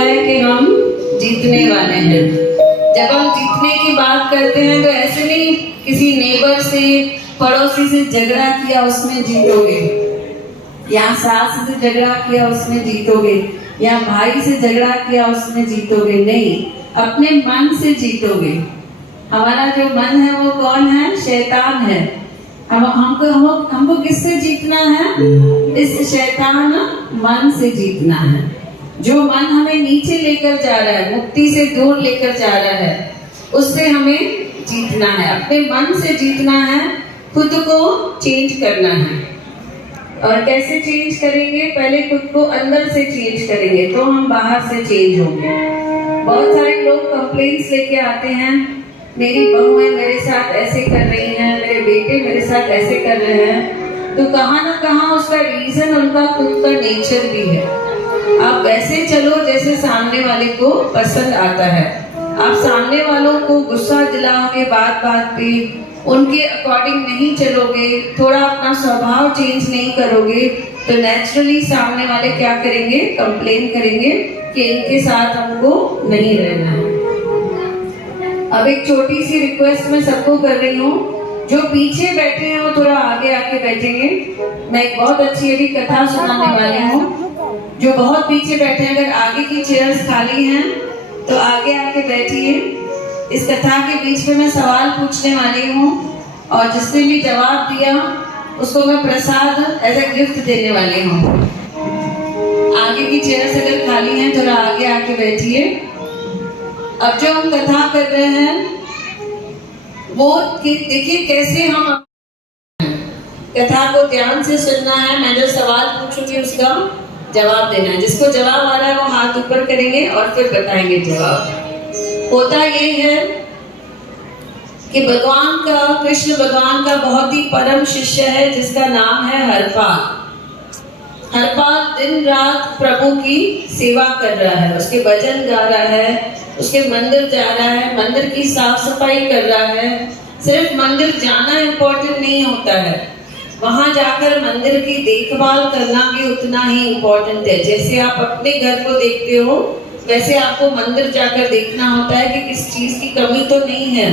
है कि हम जीतने वाले हैं। जब हम जीतने की बात करते हैं तो ऐसे नहीं किसी नेबर से, पड़ोसी से झगड़ा किया उसमें जीतोगे, या सास से झगड़ा किया उसमें जीतोगे, या भाई से झगड़ा किया उसमें जीतोगे। नहीं, अपने मन से जीतोगे। हमारा जो मन है वो कौन है? शैतान है। हमको किससे जीतना है? इस शैतान मन से जीतना है। जो मन हमें नीचे लेकर जा रहा है, मुक्ति से दूर लेकर जा रहा है, उससे हमें जीतना है। अपने मन से जीतना है, खुद को चेंज करना है। और कैसे चेंज करेंगे? पहले खुद को अंदर से चेंज करेंगे तो हम बाहर से चेंज होंगे। बहुत सारे लोग कंप्लेंट्स लेके आते हैं, मेरी बहू है मेरे साथ ऐसे कर रही है, मेरे बेटे मेरे साथ ऐसे कर रहे हैं। तो कहाँ ना कहाँ उसका रीजन उनका खुद का नेचर भी है। आप वैसे चलो जैसे सामने वाले को पसंद आता है। आप सामने वालों को गुस्सा दिलाओगे बात बात पे, उनके अकॉर्डिंग नहीं चलोगे, थोड़ा अपना स्वभाव चेंज नहीं करोगे, तो नेचुरली सामने वाले क्या करेंगे? कंप्लेन करेंगे कि इनके साथ हमको नहीं रहना है। अब एक छोटी सी रिक्वेस्ट मैं सबको कर रही हूँ, जो पीछे बैठे हैं वो थोड़ा आगे आके बैठेंगे। मैं एक बहुत अच्छी अभी कथा सुनाने वाली हूँ। जो बहुत पीछे बैठे हैं, अगर आगे की चेयर्स खाली हैं तो आगे आके बैठिए। इस कथा के बीच में मैं सवाल पूछने वाली हूँ और जिसने भी जवाब दिया उसको मैं प्रसाद एज ए गिफ्ट देने वाली हूँ। आगे की चेयर्स अगर खाली हैं थोड़ा आगे आके बैठिए। अब जो हम कथा कर रहे हैं वो देखिए कैसे हम कथा को ध्यान से सुनना है। मैं जो सवाल पूछूंगी उसका जवाब देना है। जिसको जवाब आ रहा है वो हाथ ऊपर करेंगे और फिर बताएंगे जवाब। होता ये है कि भगवान का, कृष्ण भगवान का बहुत ही परम शिष्य है जिसका नाम है हरपाल। हरपाल दिन रात प्रभु की सेवा कर रहा है, उसके भजन गा रहा है, उसके मंदिर जा रहा है, मंदिर की साफ सफाई कर रहा है। सिर्फ मंदिर जाना इम्पोर्टेंट नहीं होता है, वहां जाकर मंदिर की देखभाल करना भी उतना ही इम्पोर्टेंट है। जैसे आप अपने घर को देखते हो वैसे आपको मंदिर जाकर देखना होता है कि किस चीज की कमी तो नहीं है,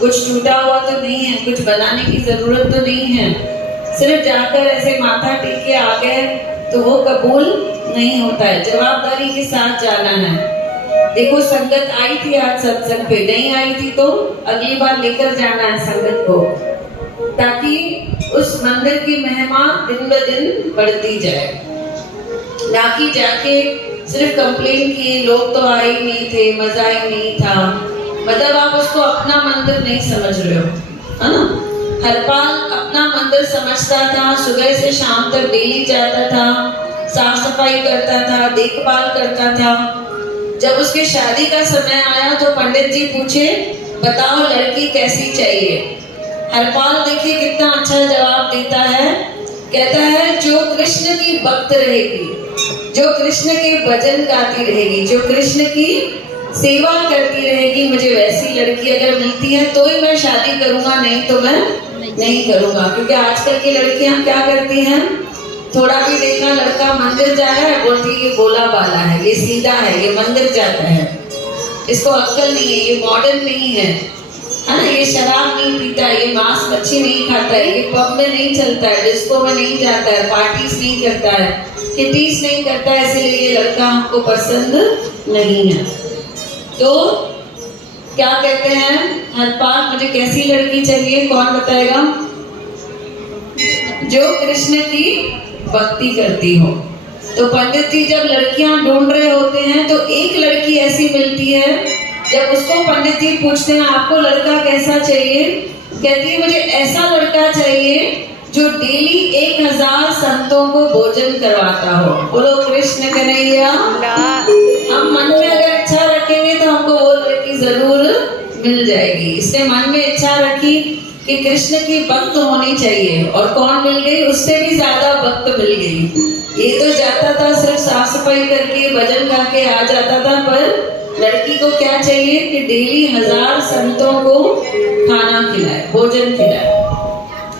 कुछ टूटा हुआ तो नहीं है, कुछ बनाने की जरूरत तो नहीं है। सिर्फ जाकर ऐसे माथा टेक के आ गए तो वो कबूल नहीं होता है। जवाबदारी के साथ जाना है। देखो संगत आई थी आज सत्संग पे, नहीं आई थी तो अगली बार लेकर जाना है संगत को, ताकि उस मंदिर की महिमा दिन ब दिन बढ़ती जाए। ना कि जाके सिर्फ कंप्लेन किए, लोग तो आए ही नहीं थे, मजा ही नहीं था, मतलब आप उसको अपना मंदिर नहीं समझ रहे हो, है ना। हरपाल अपना मंदिर समझता था, सुबह से शाम तक डेली जाता था, साफ सफाई करता था, देखभाल करता था। जब उसके शादी का समय आया तो पंडित जी पूछे, बताओ लड़की कैसी चाहिए? हरपाल देखिए कितना अच्छा जवाब देता है। कहता है जो कृष्ण की भक्त रहेगी, जो कृष्ण के भजन गाती रहेगी, जो कृष्ण की सेवा करती रहेगी, मुझे वैसी लड़की अगर मिलती है तो ही मैं शादी करूंगा, नहीं तो मैं नहीं करूंगा। क्योंकि आजकल की लड़कियां क्या करती हैं, थोड़ा भी देखा लड़का मंदिर जा रहा है बोलती है ये भोला बाला है, ये सीधा है, ये मंदिर जाता है, इसको अक्ल नहीं है, ये मॉडर्न नहीं है ना, ये शराब नहीं पीता है, ये मांस मच्छी नहीं खाता है, ये पब में नहीं चलता है, डिस्को में नहीं जाता है, पार्टीज नहीं करता है, किटीज नहीं करता है, इसलिए ये लड़का हमको पसंद नहीं है। तो क्या कहते हैं हरपाल, मुझे कैसी लड़की चाहिए? कौन बताएगा? जो कृष्ण की भक्ति करती हो। तो पंडित जी जब लड़कियां ढूंढ रहे होते हैं तो एक लड़की ऐसी मिलती है, जब उसको पंडित जी पूछते हैं आपको लड़का कैसा चाहिए, कहती है मुझे ऐसा लड़का चाहिए जो डेली 1000 संतों को भोजन करवाता हो। बोलो कृष्ण कन्हैया। हम मन में अगर इच्छा रखेंगे तो हमको वो लड़की जरूर मिल जाएगी। इसने मन में इच्छा रखी कि कृष्ण की भक्त होनी चाहिए, और कौन मिल गई? उससे भी ज्यादा भक्त मिल गई। ये तो जाता था सिर्फ साफ सफाई करके भजन गा के आ जाता था, पर लड़की को क्या चाहिए कि डेली 1000 संतों को खाना खिलाए, भोजन खिलाए।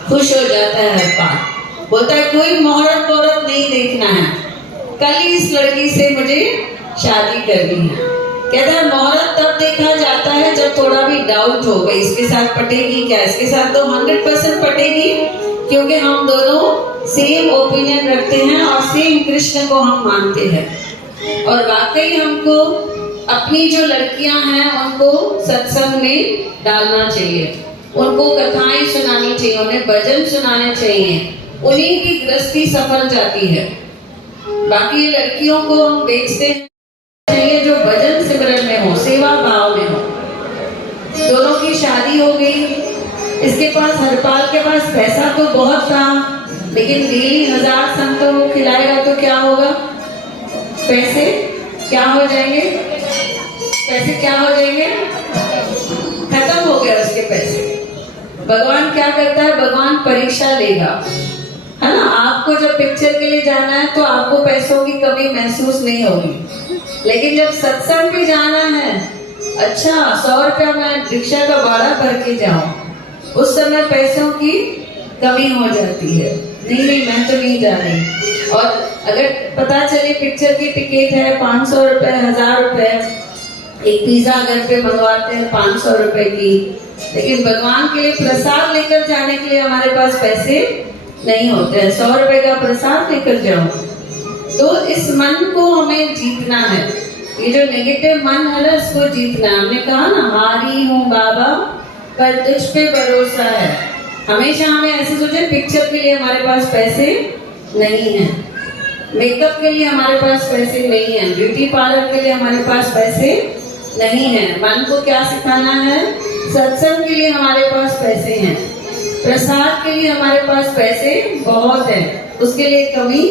खुश हो जाता है हरपाल, बोलता है कोई मोहरत नहीं देखना है, कल ही इस लड़की से मुझे शादी करनी है। कहता है मुहूर्त तब देखा जाता है जब थोड़ा भी डाउट हो गई, इसके साथ पटेगी क्या, इसके साथ तो 100% पटेगी, क्योंकि हम दोनों सेम ओपिनियन रखते हैं और सेम कृष्ण को हम मानते हैं। और वाकई हमको अपनी जो लड़कियां हैं उनको सत्संग में डालना चाहिए, उनको कथाएं सुनानी चाहिए, उन्हें भजन सुनाने चाहिए, उन्हीं की गृहस्थी सफल जाती है। बाकी लड़कियों को हम देखते हैं चाहिए जो भजन सिमरन में हो, सेवा भाव में हो। दोनों की शादी हो गई, इसके पास हरपाल के पास पैसा तो बहुत था, लेकिन डेली 1000 संतों को खिलाएगा तो क्या होगा, पैसे क्या हो जाएंगे, पैसे क्या हो जाएंगे, खत्म हो गया उसके पैसे। भगवान क्या करता है, भगवान परीक्षा लेगा, है ना। आपको जब पिक्चर के लिए जाना है तो आपको पैसों की कमी महसूस नहीं होगी, लेकिन जब सत्संग पे जाना है, अच्छा 100 रुपया मैं रिक्शा का भाड़ा भर के जाऊं, उस समय पैसों की कमी हो जाती है, नहीं मैं तो नहीं जा रही। और अगर पता चले पिक्चर की टिकट है 500 रुपए, 1000 रुपए, एक पिज्जा घर पे मंगवाते हैं 500 रुपए की, लेकिन भगवान के लिए प्रसाद लेकर जाने के लिए हमारे पास पैसे नहीं होते हैं। 100 रुपए का प्रसाद लेकर जाओ। तो इस मन को हमें जीतना है, ये जो नेगेटिव मन है ना, इसको जीतना। हमने कहा ना, हारी हूँ बाबा पर तुझ पे भरोसा है। हमेशा हमें ऐसे सोचे, पिक्चर के लिए हमारे पास पैसे नहीं है, मेकअप के लिए हमारे पास पैसे नहीं है, ब्यूटी पार्लर के लिए हमारे पास पैसे नहीं है। मन को क्या सिखाना है, सत्संग के लिए हमारे पास पैसे हैं, प्रसाद के लिए हमारे पास पैसे बहुत है, उसके लिए कमी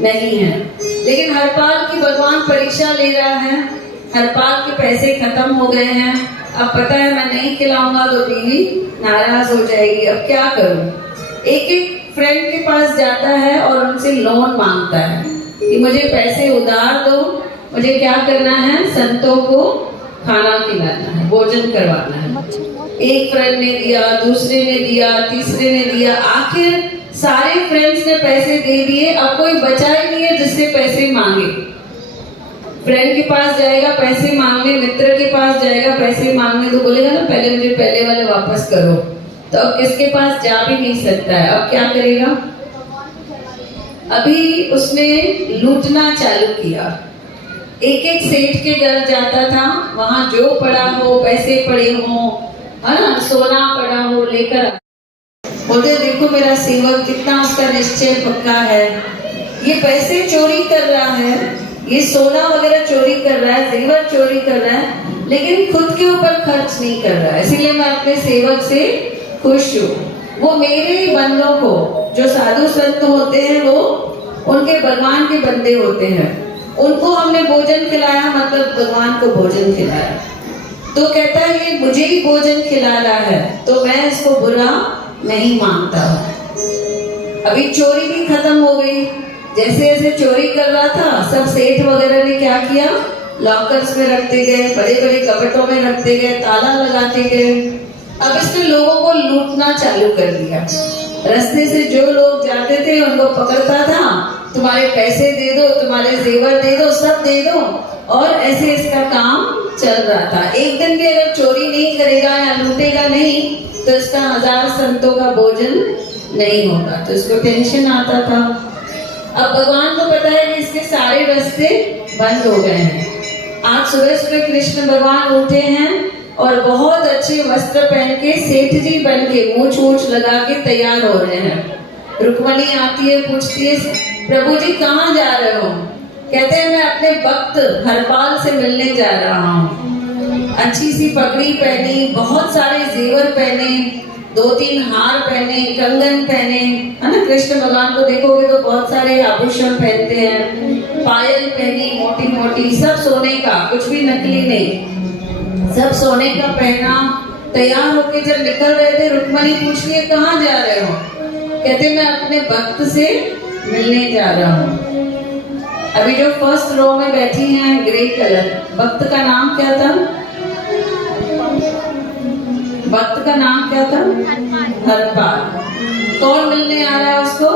नहीं है। लेकिन हरपाल की भगवान परीक्षा ले रहा है, हरपाल के पैसे खत्म हो गए हैं। अब पता है मैं नहीं खिलाऊंगा तो बीवी नाराज हो जाएगी, अब क्या करूं। एक एक फ्रेंड के पास जाता है और उनसे लोन मांगता है कि मुझे पैसे उधार दो, मुझे क्या करना है, संतों को खाना खिलाना है, भोजन करवाना है। एक फ्रेंड ने दिया, दूसरे ने दिया, तीसरे ने दिया, आखिर सारे फ्रेंड्स ने पैसे दे दिए। अब कोई बचा ही नहीं है जिससे पैसे मांगे। फ्रेंड के पास जाएगा पैसे मांगने, मित्र के पास जाएगा पैसे मांगने, तो बोलेगा ना पहले मुझे पहले वाले वापस करो। तो अब किसके पास जा भी नहीं सकता है, अब क्या करेगा। अभी उसने लूटना चालू किया, एक एक सेठ के घर जाता था, वहां जो पड़ा हो, पैसे पड़े हो, है ना, सोना पड़ा हो, लेकर बोलते देखो मेरा सेवक कितना उसका निश्चय पक्का है, ये पैसे चोरी कर रहा है, ये सोना वगैरह चोरी कर रहा है, जेवर चोरी कर रहा है, लेकिन खुद के ऊपर खर्च नहीं कर रहा है, इसीलिए मैं अपने सेवक से खुश हूँ। वो मेरे बंदों को, जो साधु संत होते हैं वो उनके भगवान के बंदे होते हैं, उनको हमने भोजन खिलाया, मतलब भगवान को भोजन खिलाया। तो कहता है ये मुझे ही भोजन खिला रहा है तो मैं इसको बुरा नहीं मानता हूँ। अभी चोरी भी खत्म हो गई, जैसे जैसे चोरी कर रहा था सब सेठ वगैरह ने क्या किया, लॉकर्स में रखते गए, बड़े बड़े कपटों में रखते गए, ताला लगाते गए। अब इसने लोगों को लूटना चालू कर दिया। रास्ते से जो लोग जाते थे उनको पकड़ता था, तुम्हारे पैसे दे दो, तुम्हारे जेवर दे दो, सब दे दो, और ऐसे इसका काम चल रहा था। एक दिन भी अगर चोरी नहीं करेगा या लूटेगा नहीं तो इसका 1000 संतों का भोजन नहीं होगा, तो इसको टेंशन आता था। अब भगवान को पता है कि इसके सारे रास्ते बंद हो गए हैं। आज सुबह सुबह कृष्ण भगवान उठे हैं और बहुत अच्छे वस्त्र पहन के सेठ जी बन के मूछ मूछ लगा के तैयार हो रहे हैं। रुक्मणी आती है, पूछती है प्रभु जी कहाँ जा रहे हो। कहते हैं मैं अपने भक्त हरपाल से मिलने जा रहा हूँ। अच्छी सी पगड़ी पहनी, बहुत सारे जेवर पहने, 2-3 हार पहने, कंगन पहने, है ना। कृष्ण भगवान को देखोगे तो बहुत सारे आभूषण पहनते हैं, पायल पहनी मोटी मोटी, सब सोने का, कुछ भी नकली नहीं, सब सोने का पहना। तैयार होके जब निकल रहे थे, रुक्मणी पूछ रही है कहाँ जा रहे हो। कहते मैं अपने भक्त से मिलने जा रहा हूँ। अभी जो फर्स्ट रो में बैठी हैं ग्रे कलर, भक्त का नाम क्या था, भक्त का नाम क्या था, हरपाल। कौन मिलने आ रहा है उसको,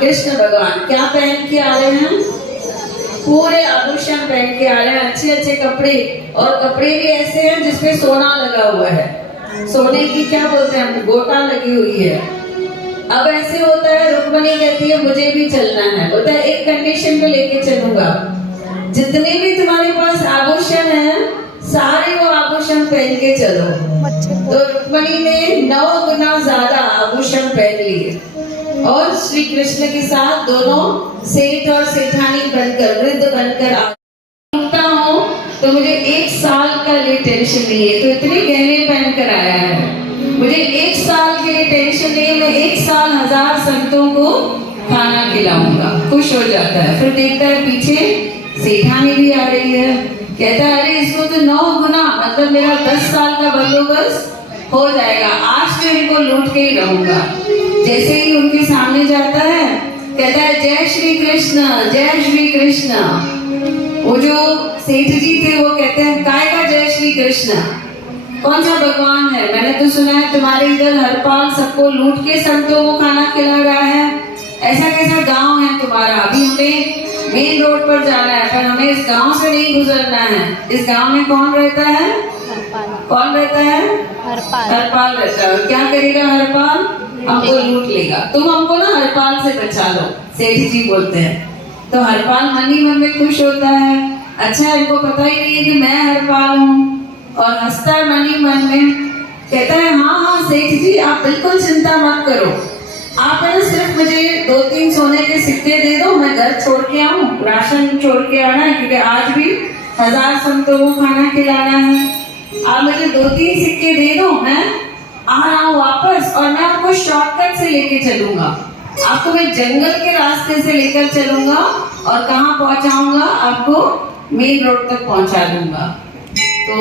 कृष्ण भगवान। क्या पहन के आ रहे हैं, पूरे आभूषण पहन के आ रहे हैं, अच्छे अच्छे कपड़े, और कपड़े भी ऐसे हैं जिसपे सोना लगा हुआ है, सोने की क्या बोलते हैं, गोटा लगी हुई है। अब ऐसे होता है, रुक्मणी कहती है मुझे भी चलना है, बोलता है एक कंडीशन पे लेके चलूंगा, जितने भी तुम्हारे पास आभूषण हैं सारे वो आभूषण पहन के चलो। तो रुक्मणी ने 9 गुना ज्यादा आभूषण पहन लिए और श्री कृष्ण के साथ दोनों सेठ और सेठानी बनकर, वृद्ध बनकर आता हूँ तो मुझे 1 साल का लिए टेंशन नहीं है, तो इतने गहने पहन कर आया है, मुझे 1 साल के लिए टेंशन नहीं है, मैं 1 साल 1000 संतों को खाना खिलाऊंगा। खुश हो जाता है। फिर देखता है पीछे सेठानी भी आ रही है, कहता है अरे इसको तो 9 गुना, मतलब मेरा 10 साल का बंदोबस्त हो जाएगा, आज तो इनको लूट के ही रहूंगा। जैसे ही उनके सामने जाता है कहता है जय श्री कृष्ण, जय श्री कृष्ण। वो जो सेठ जी थे वो कहते हैं काय का जय श्री कृष्ण, कौन सा भगवान है, मैंने तो सुना है तुम्हारे इधर हरपाल सबको लूट के संतों को खाना खिला रहा है, ऐसा कैसा गांव है तुम्हारा, अभी हमें मेन रोड पर जाना है पर हमें इस गांव से नहीं गुजरना है। इस गांव में कौन रहता है, कौन रहता है, हरपाल रहता है। क्या करेगा हरपाल, हमको लूट लेगा, तुम हमको ना हरपाल से बचा लो, सेठ जी बोलते हैं। तो हरपाल मन ही मन में खुश होता है, अच्छा इनको पता ही नहीं है कि मैं हरपाल हूँ, और हंसता है मन ही मन में, कहता है हाँ हाँ सेठ जी आप बिल्कुल चिंता मत करो, आप है ना सिर्फ मुझे 2-3 सोने के सिक्के दे दो, मैं घर छोड़ के आऊँ, राशन छोड़ के आना है क्योंकि आज भी 1000 संतों को खाना खिलाना है, आप मुझे 2-3 सिक्के दे दो, मैं आ रहा हूँ वापस, और मैं आपको शॉर्टकट से लेके चलूंगा, आपको मैं जंगल के रास्ते से लेकर चलूंगा और कहाँ पहुंचाऊंगा, आपको मेन रोड तक पहुंचा दूंगा। तो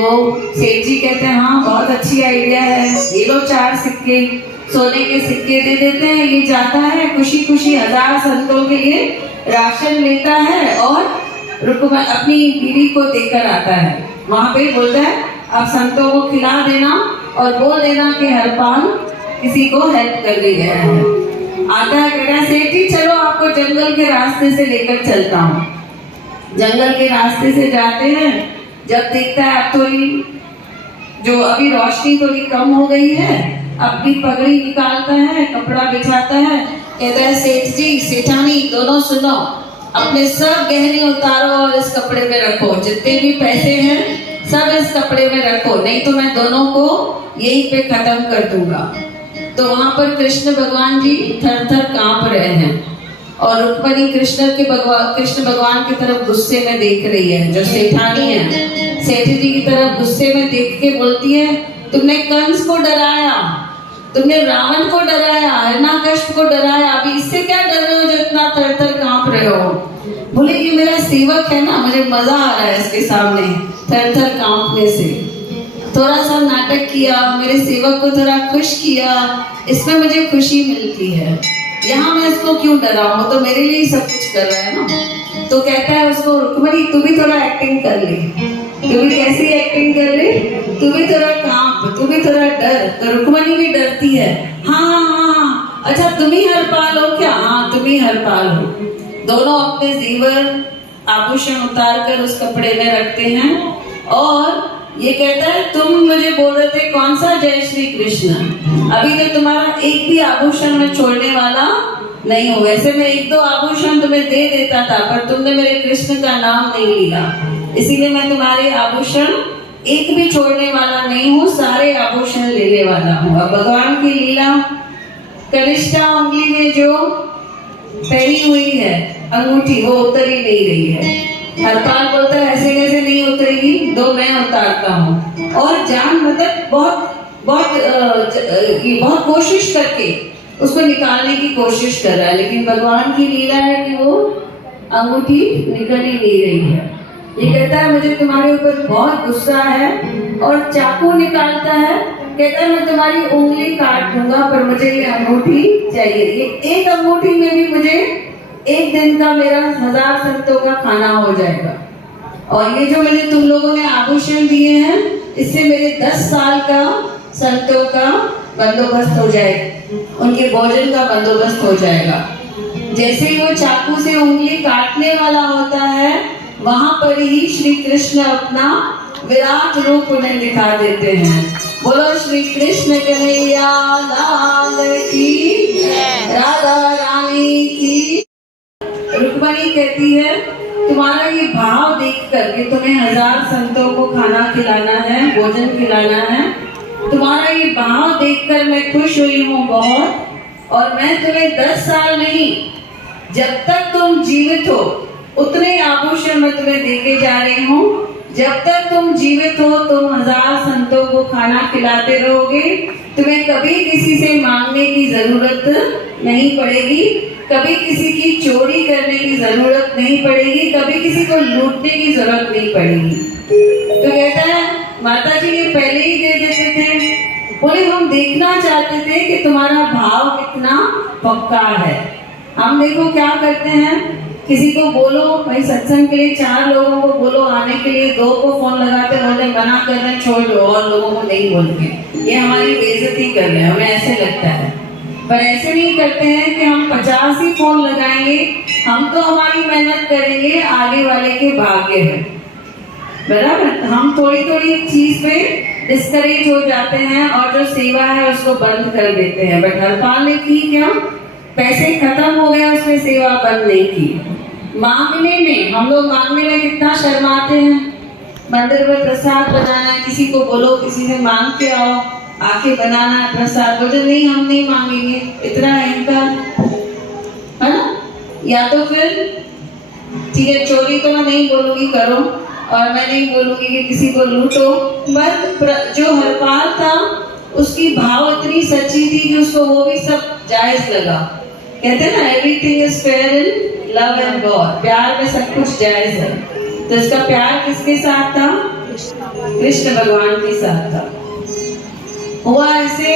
सेठ जी कहते हैं हाँ बहुत अच्छी आइडिया है, ये लो 4 सिक्के, सोने के सिक्के दे देते हैं, ये जाता है खुशी खुशी 1000 संतों के लिए राशन लेता है और अपनी बीवी को देकर आता है। वहां पे बोलता है आप संतों को खिला देना और बोल देना कि हरपाल किसी को हेल्प कर ले गया है। आता है कहता है सेठ जी चलो आपको जंगल के रास्ते से लेकर चलता हूँ। जंगल के रास्ते से जाते हैं, जब देखता है अब थोड़ी जो अभी रोशनी थोड़ी कम हो गई है, अपनी पगड़ी निकालता है, कपड़ा बिछाता है, कहता है सेठ जी सेठानी दोनों सुनो, अपने सब गहने उतारो और इस कपड़े में रखो, जितने भी पैसे हैं सब इस कपड़े में रखो, नहीं तो मैं दोनों को यहीं पे खत्म कर दूंगा। तो वहां पर कृष्ण भगवान जी थर थर कांप रहे हैं और रुक्मणी कृष्ण भगवान की तरफ गुस्से में देख रही है। जो सेठानी है सेठ जी की तरफ गुस्से में देख के बोलती है तुमने कंस को डराया, तुमने रावण को डराया, हिरण्याकश्यप को डराया, अभी इससे क्या डर रहे हो जो इतना थर थर कांप रहे हो। बोले ये मेरा सेवक है ना, मुझे मजा आ रहा है इसके सामने थर थर कांपने से, थोड़ा सा नाटक किया, मेरे सेवक को थोड़ा खुश किया, इसमें मुझे खुशी मिलती है, यहाँ मैं इसको क्यों डराऊं, तो मेरे लिए सब कुछ कर रहा है ना। तो कहता है उसको रुक्मणी तू भी थोड़ा एक्टिंग कर ले, तू भी कैसी एक्टिंग कर ले, तू भी थोड़ा कांप, तू भी थोड़ा डर। तो रुक्मणी भी डरती है, हाँ अच्छा तुम ही हरपाल हो क्या, हाँ तुम ही हरपाल हो। दोनों अपने जेवर आभूषण उतार कर उस कपड़े में रखते हैं और ये कहता है तुम मुझे बोल रहे थे कौन सा जय श्री कृष्ण, अभी तो तुम्हारा एक भी आभूषण मैं छोड़ने वाला नहीं हूँ। वैसे मैं 1-2 आभूषण तुम्हें दे देता था पर तुमने मेरे कृष्ण का नाम नहीं लिया, इसीलिए मैं तुम्हारे आभूषण एक भी छोड़ने वाला नहीं हूँ, सारे आभूषण लेने वाला हूँ। अब भगवान की लीला, कनिष्ठा उंगली में जो पहनी हुई है अंगूठी वो उतर ही नहीं रही है। हरपाल बोलता है ऐसे कैसे नहीं उतरेगी, दो मैं उतारता हूँ, और जान मतलब बहुत कोशिश करके उसको निकालने की कोशिश कर रहा है, लेकिन भगवान की लीला है कि वो अंगूठी निकल ही नहीं रही है। ये कहता है मुझे तुम्हारे ऊपर बहुत गुस्सा है और चाकू निकालता है, कहता है मैं तुम्हारी उंगली काट दूंगा पर मुझे ये अंगूठी चाहिए। ये एक अंगूठी में भी मुझे एक दिन का मेरा 1000 संतों का खाना हो जाएगा, और ये जो मुझे तुम लोगों ने आभूषण दिए हैं इससे मेरे 10 साल का संतों का बंदोबस्त हो जाएगा, उनके भोजन का बंदोबस्त हो जाएगा। जैसे ही वो चाकू से उंगली काटने वाला होता है वहां पर ही श्री कृष्ण अपना विराट रूप उन्हें दिखा देते हैं। बोलो श्री कृष्ण कन्हैया लाल की, राधा रानी की। रुक्मणी कहती है तुम्हारा ये भाव देख करके तुम्हें 1000 संतों को खाना खिलाना है, भोजन खिलाना है। तुम्हारा ये भाव देखकर मैं खुश हुई हूँ बहुत, और मैं तुम्हें 10 साल नहीं, जब तक तुम जीवित हो उतने आभूषण मैं तुम्हें देके जा रही हूँ। जब तक तुम जीवित हो तुम 1000 संतों को खाना खिलाते रहोगे, तुम्हें कभी किसी से मांगने की जरूरत नहीं पड़ेगी, कभी किसी की चोरी करने की जरूरत नहीं पड़ेगी, कभी किसी को लूटने की जरूरत नहीं पड़ेगी। तो कहता है माता जी ये पहले ही दे देते थे। बोले हम देखना चाहते थे कि तुम्हारा भाव कितना पक्का है। हम देखो क्या करते हैं, किसी को बोलो भाई सत्संग के लिए 4 लोगों को बोलो आने के लिए, 2 को फोन लगाते बोले मना कर रहे हैं छोड़ दो, और लोगों को नहीं बोलते, ये हमारी बेइज्जती कर रहे हैं, हमें ऐसे लगता है। पर ऐसे नहीं करते हैं कि हम 50 ही फोन लगाएंगे, हम तो हमारी मेहनत करेंगे, आगे वाले के भाग्य है, बराबर। हम थोड़ी थोड़ी चीज पे डिस्करेज हो जाते हैं और जो सेवा है उसको बंद कर देते हैं। बट हरपाल ने की क्या, पैसे खत्म हो गए उसमें सेवा बंद नहीं की। मांगने में हम लोग मांगने में कितना शर्माते हैं। मंदिर में प्रसाद बनाना है, किसी को बोलो किसी से मांग के आओ, आके बनाना है प्रसाद, बोलते नहीं हम नहीं मांगेंगे, इतना अहंकार है ना। या तो फिर ठीक है चोरी तो मैं नहीं बोलूंगी करो, और मैं नहीं बोलूंगी कि किसी को लूटो। पर जो हरपाल था उसकी भाव इतनी सच्ची थी कि उसको वो भी सब जायज लगा। कहते हैं ना everything is fair in love and God, प्यार में सब कुछ जायज है। तो इसका प्यार किसके साथ था, कृष्ण भगवान के साथ था। हुआ ऐसे,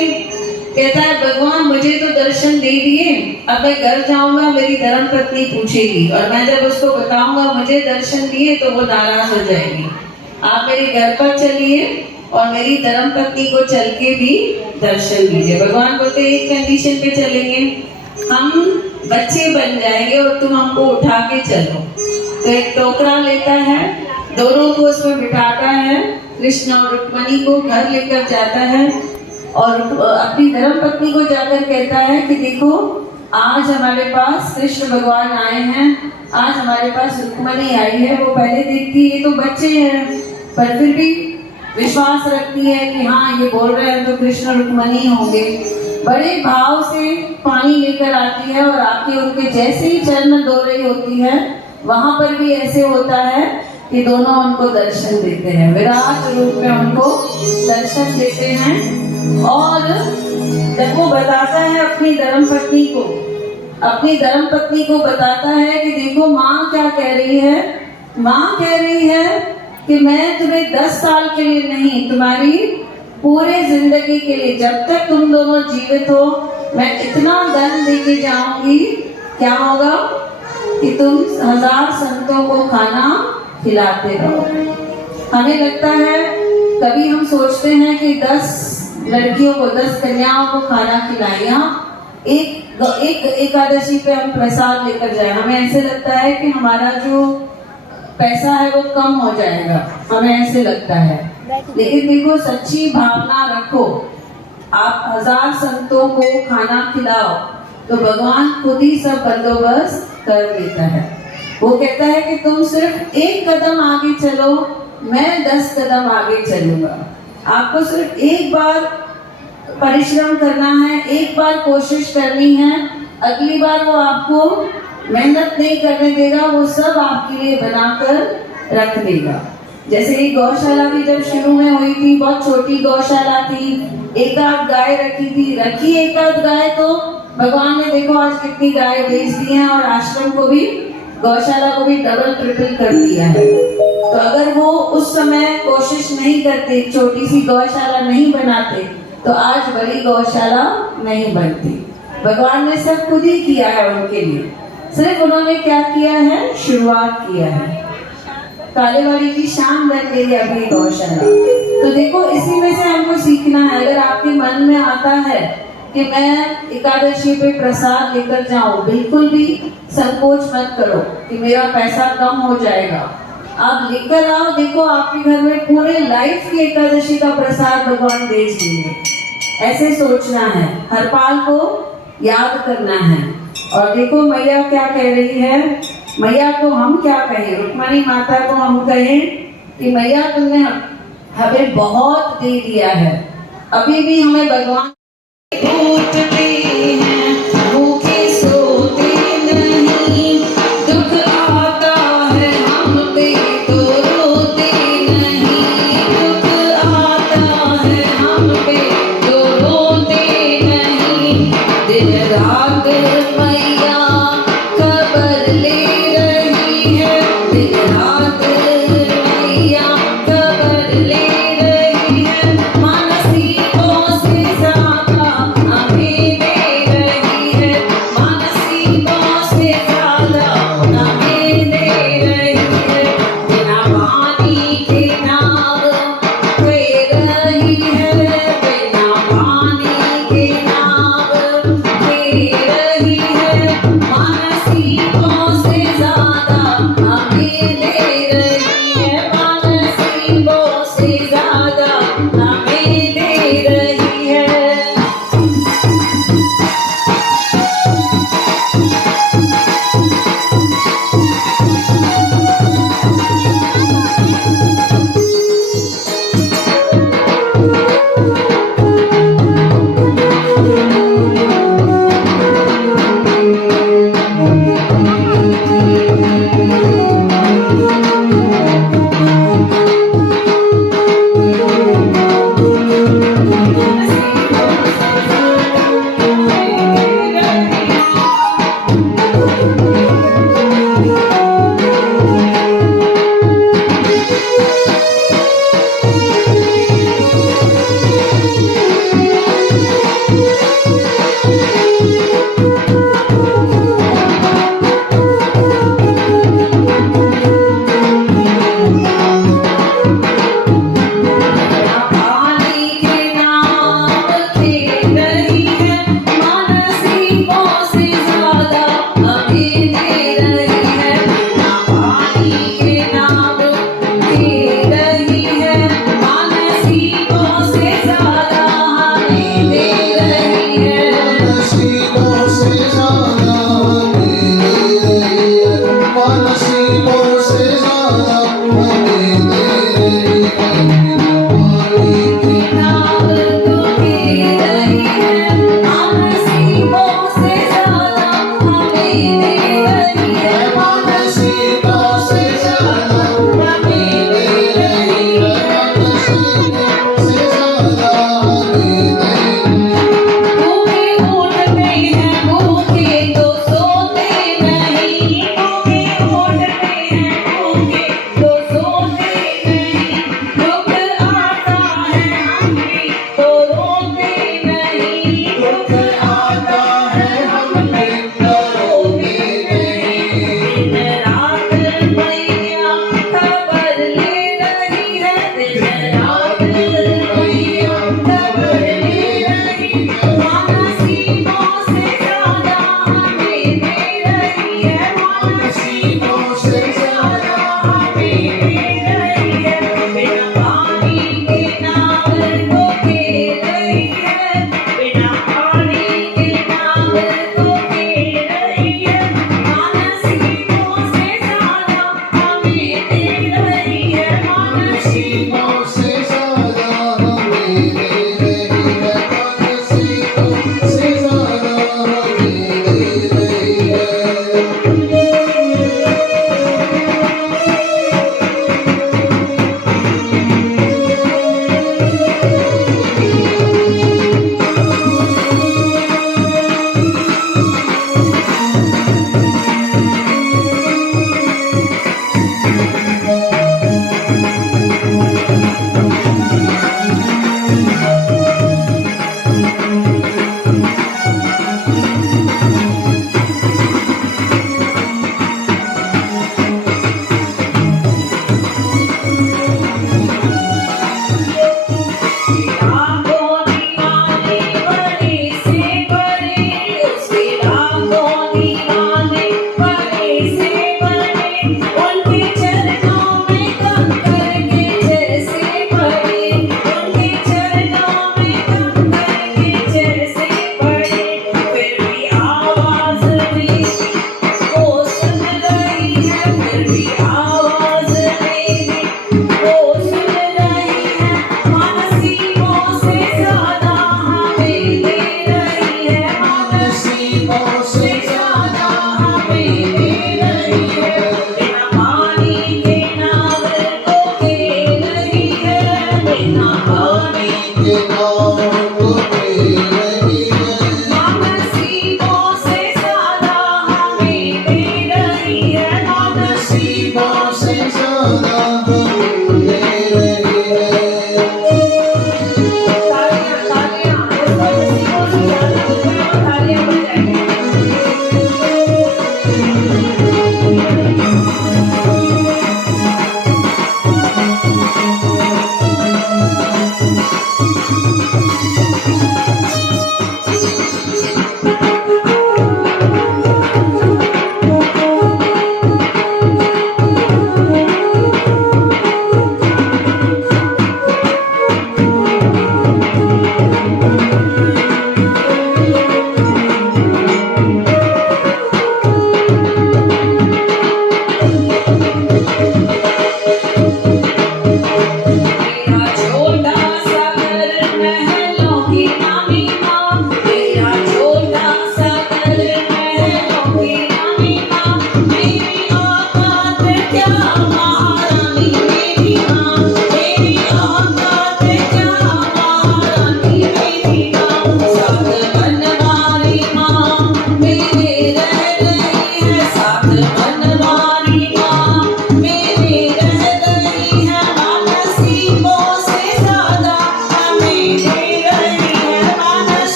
कहता है भगवान मुझे तो दर्शन दे दिए, अब मैं घर जाऊंगा मेरी धर्मपत्नी पूछेगी, और मैं जब उसको बताऊंगा मुझे दर्शन दिए तो वो नाराज हो जाएगी। आप मेरे घर पर चलिए और मेरी धर्मपत्नी को चल के भी दर्शन दीजिए। भगवान बोलते एक कंडीशन पे चलेंगे, हम बच्चे बन जाएंगे और तुम हमको उठा के चलो। तो एक टोकरा लेता है, दोनों को उसमें बिठाता है, कृष्ण और रुक्मणी को घर लेकर जाता है, और अपनी धर्मपत्नी को जाकर कहता है कि देखो आज हमारे पास कृष्ण भगवान आए हैं, आज हमारे पास रुक्मणी आई है। वो पहले देखती है ये तो बच्चे हैं, पर फिर भी विश्वास रखती है कि हाँ ये बोल रहे हैं तो कृष्ण रुक्मणी होंगे। बड़े भाव से पानी लेकर आती है और आके उनके जैसे ही चरण धो रही होती है, वहां पर भी ऐसे होता है कि दोनों उनको दर्शन देते हैं, विराट रूप में उनको दर्शन देते हैं। और जब वो बताता है अपनी धर्मपत्नी को बताता है कि देखो माँ क्या कह रही है, माँ कह रही है कि मैं तुम्हें 10 साल के लिए नहीं, तुम्हारी पूरे जिंदगी के लिए, जब तक तुम दोनों जीवित हो मैं इतना धन देके जाऊंगी, क्या होगा कि तुम 1000 संतों को खाना खिलाते रहो। हमें लगता है कभी हम सोचते हैं कि 10 लड़कियों को 10 कन्याओं को खाना खिलाएं, एक एकादशी पे हम प्रसाद लेकर जाए, हमें ऐसे लगता है कि हमारा जो पैसा है वो कम हो जाएगा, हमें ऐसे लगता है। लेकिन देखो सच्ची भावना रखो, आप 1000 संतों को खाना खिलाओ तो भगवान खुद ही सब बंदोबस्त कर देता है। वो कहता है कि तुम सिर्फ 1 कदम आगे चलो, मैं 10 कदम आगे चलूंगा। आपको सिर्फ एक बार परिश्रम करना है, एक बार कोशिश करनी है, अगली बार वो आपको मेहनत नहीं करने देगा, वो सब आपके लिए बनाकर रख देगा। जैसे ये गौशाला भी जब शुरू में हुई थी, बहुत छोटी गौशाला थी, एक आध गाय रखी एक आध गाय, तो भगवान ने देखो आज कितनी गाय बेच दी हैं, और आश्रम को भी, गौशाला को भी डबल ट्रिपल कर दिया है। तो अगर वो उस समय कोशिश नहीं करते, छोटी सी गौशाला नहीं बनाते, तो आज बड़ी गौशाला नहीं बनती। भगवान ने सब खुद ही किया है उनके लिए, सिर्फ उन्होंने क्या किया है, शुरुआत किया है। कालेवाड़ी की शान बन गई अभी गौशाला। तो देखो इसी में से हमको सीखना है। अगर आपके मन में आता है कि मैं एकादशी पे प्रसाद लेकर जाऊं, बिल्कुल भी संकोच मत करो कि मेरा पैसा कम हो जाएगा, आप लेकर आओ, देखो आपके घर में पूरे लाइफ की एकादशी का प्रसाद भगवान भेज देंगे। ऐसे सोचना है, हर पाल को याद करना है। और देखो मैया क्या कह रही है, मैया को हम क्या कहें, रुक्मणी माता को हम कहें कि मैया तुमने हमें बहुत दे दिया है, अभी भी हमें भगवान टूटते हैं, भूखे सोते नहीं, दुख आता है हम पे तो रोते नहीं, दुख आता है हम पे तो रोते नहीं, दिन रात मैया खबर ले रही है, दिन रात मैया खबर ले रही है, मानसिकों से ज्यादा हमें दे रही है, मानसिकों से ज्यादा हमें दे रही है, बिना पानी के नाव बह रही है, बिना पानी के नाव बह रही है, मानसिकों से ज्यादा हमें दे रही है, मानसिकों से ज्यादा हमें दे रही है। पानी के नाव खेल रही है, मानसिकों से ज्यादा हमें दे रही है, पानी के नाव खेल रही है, मानसिकों से ज्यादा हमें दे रही है। नसीबों से ज्यादा हमें दे रही है, नसीबों से ज्यादा हमें दे रही है, पानी की नाव को खेल रही है, मानसिकों से ज्यादा हमें दे रही है, नसीबों से ज्यादा हमें दे रही है, नसीबों से ज्यादा हमें दे रही है। भूखे उठते हैं, भूखे तो सोते नहीं, भूखे उठते हैं, भूखे तो सोते नहीं, दुख आता है हमें तो रोते नहीं, दुख आता है हमें तो रोते नहीं, दिन रात मैया खबर ले रही है, दिन रात मैया खबर ले रही है, मानसिकों से ज्यादा हमें दे रही है, मानसिकों से ज्यादा हमें दे रही है, बिना पानी के नाव को खेल रही है, बिना पानी के नाव को खेल रही है, मानसिकों से ज्यादा हमें दे रही है, मानसिकों नसीबों से ज्यादा हमें दे रही है, नसीबों से ज्यादा हमें दे रही है।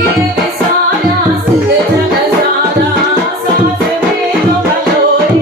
ये सारा सिद्ध जग सारा सास में तो भलोरी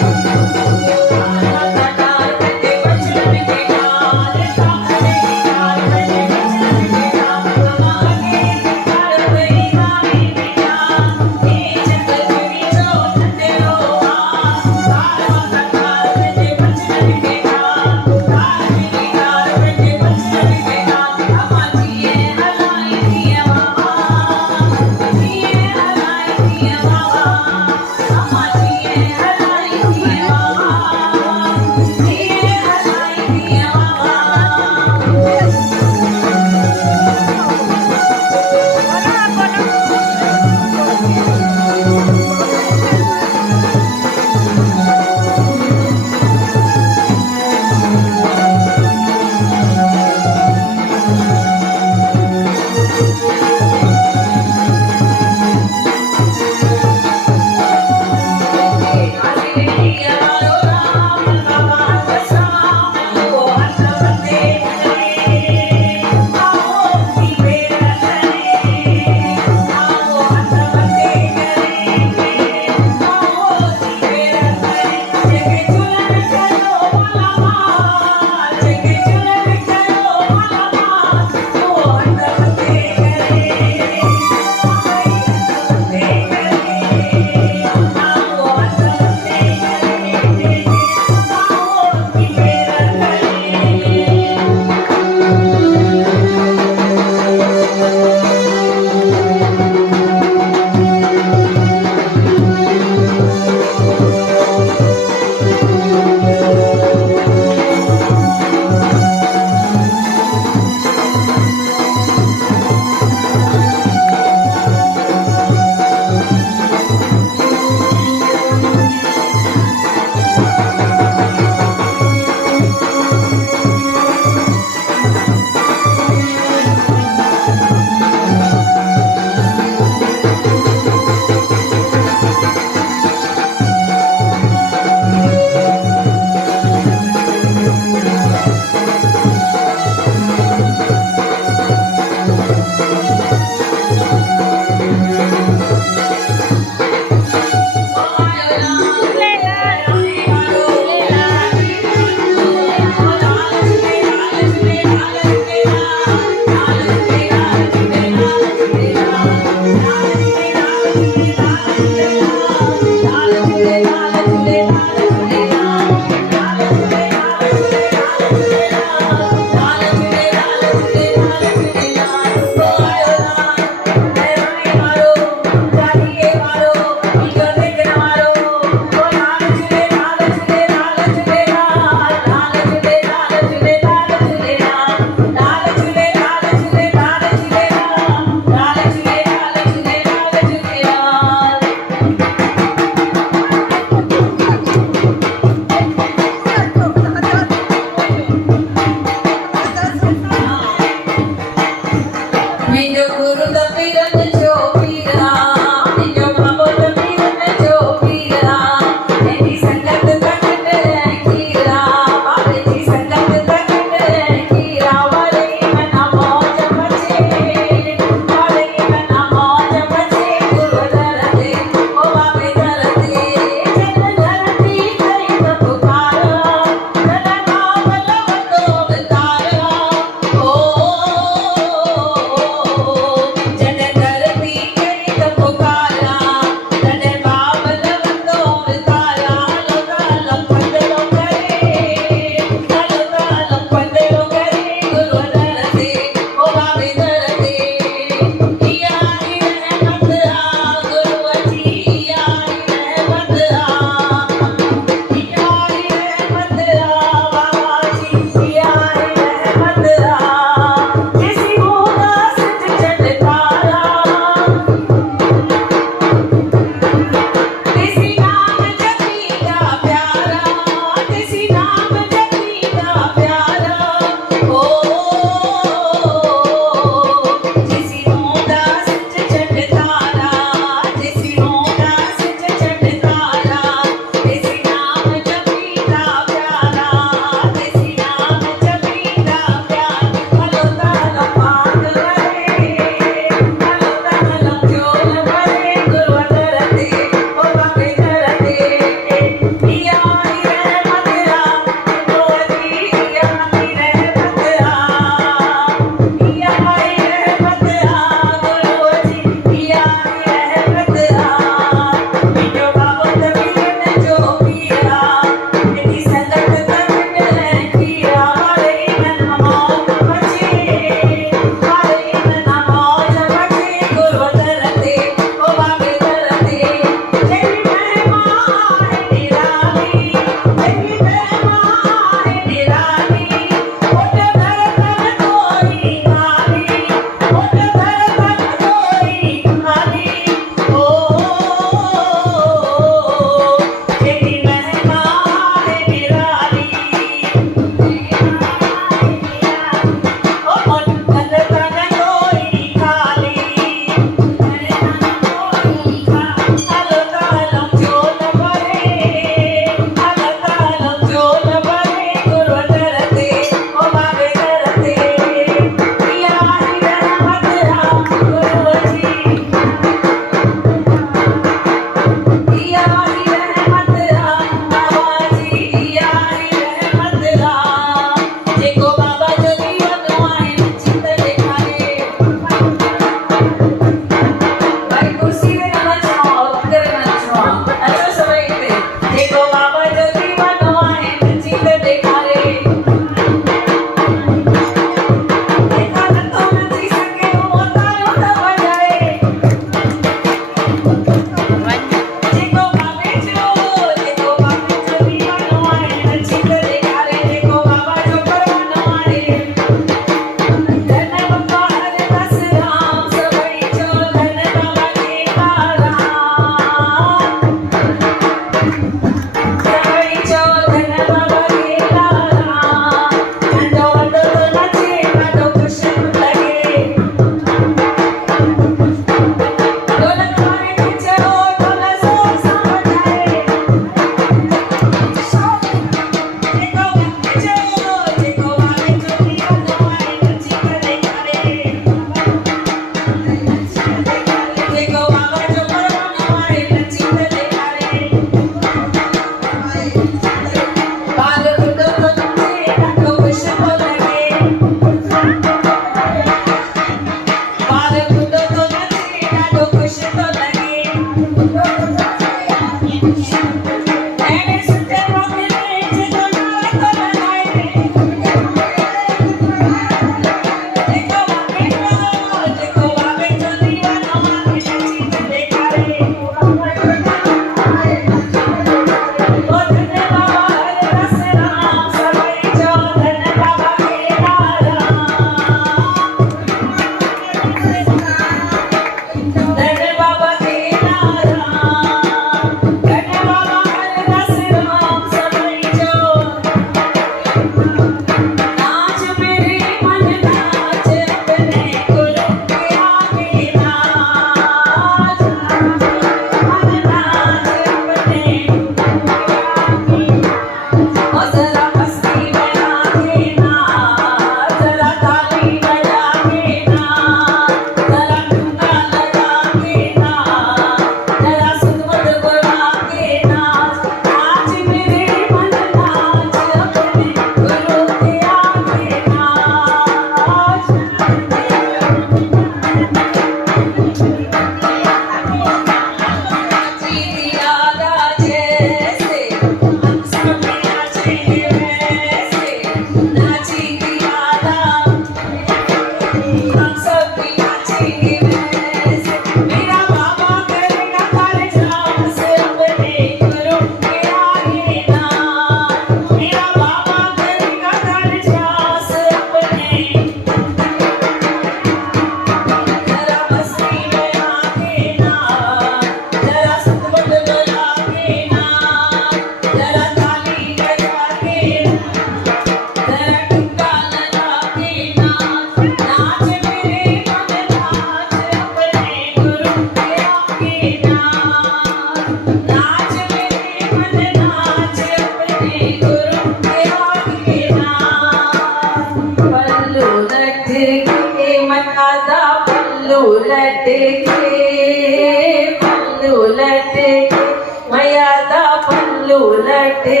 पल्लू लटके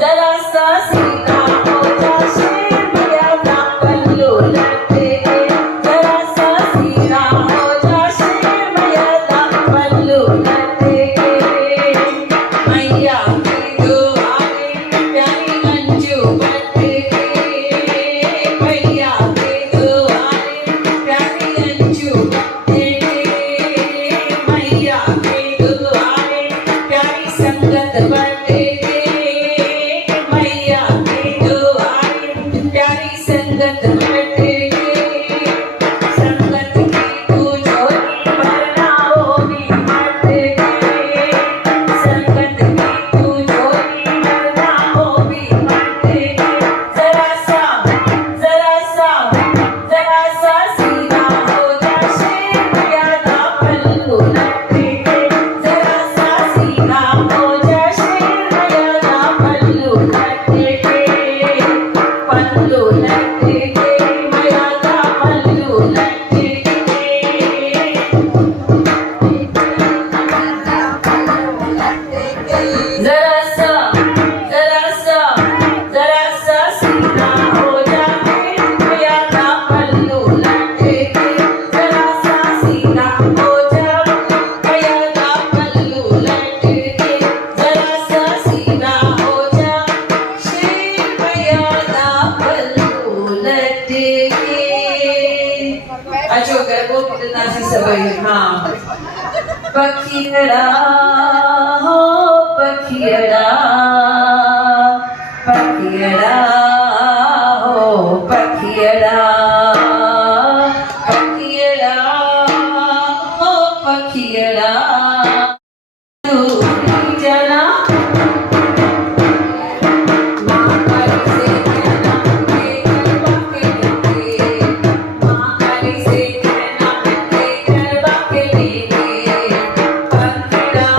जरा सा सीधा हो जा शेर मैया का पल्लू लटके जरा सा सीधा हो जा शेर मैया का पल्लू लटके मैया की दुआएं प्यारी अंजू बटके मैया की दुआएं प्यारी अंजू बटके मैया की दुआएं प्यारी संगत बटके मैया की दुआएं प्यारी संगत बटके संगत की तू झोली भरना वो भी मटके संगत की तू झोली भरना वो भी मटके जरा सा सीधा हो जा शेर मैया का पल्लू लटके जरा सा सीधा हो जा शेर मैया का पल्लू लटके मैया का पल्लू लटके जरा सा सीधा हो जा मैया का पल्लू लटके जरा सा सीधा हो जा मैया का पल्लू लटके जरा सा सीधा हो जा शेर मैया का पल्लू लटके अचो गरबो कितनासी सभई हाँ पखियड़ा हो पखियड़ा पखियड़ा हो पखियड़ा पखियड़ा हो पखियड़ा तू जना माँ काली से कहना के गरबा के लेके माँ काली से कहना के गरबा के लेके पखियड़ा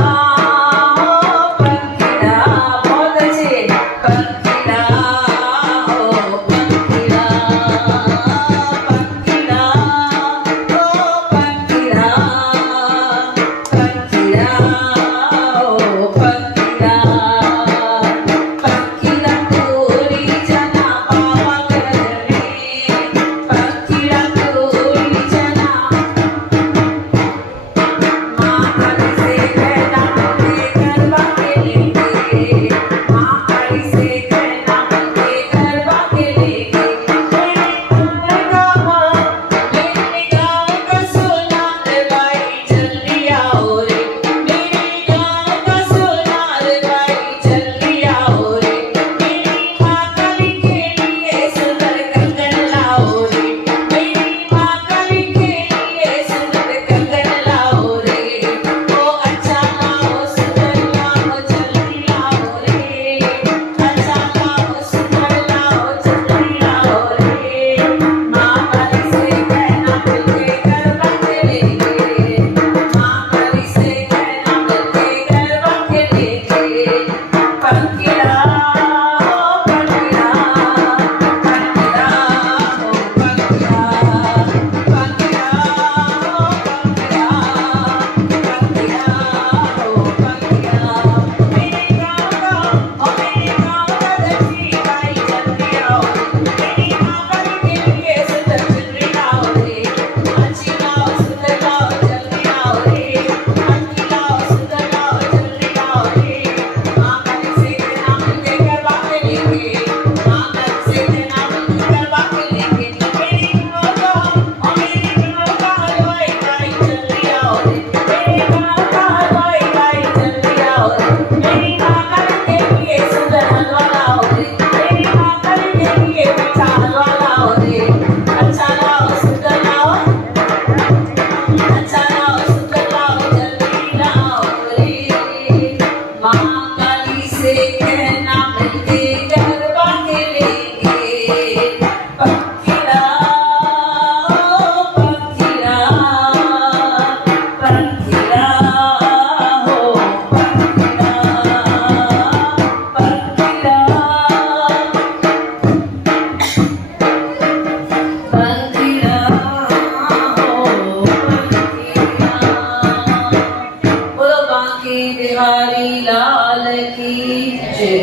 बिहारी लाल की जय।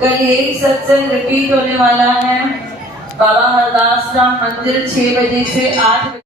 कल यही सत्संग रिपीट होने वाला है। बाबा हरदास राम मंदिर 6 बजे से 8 बजे।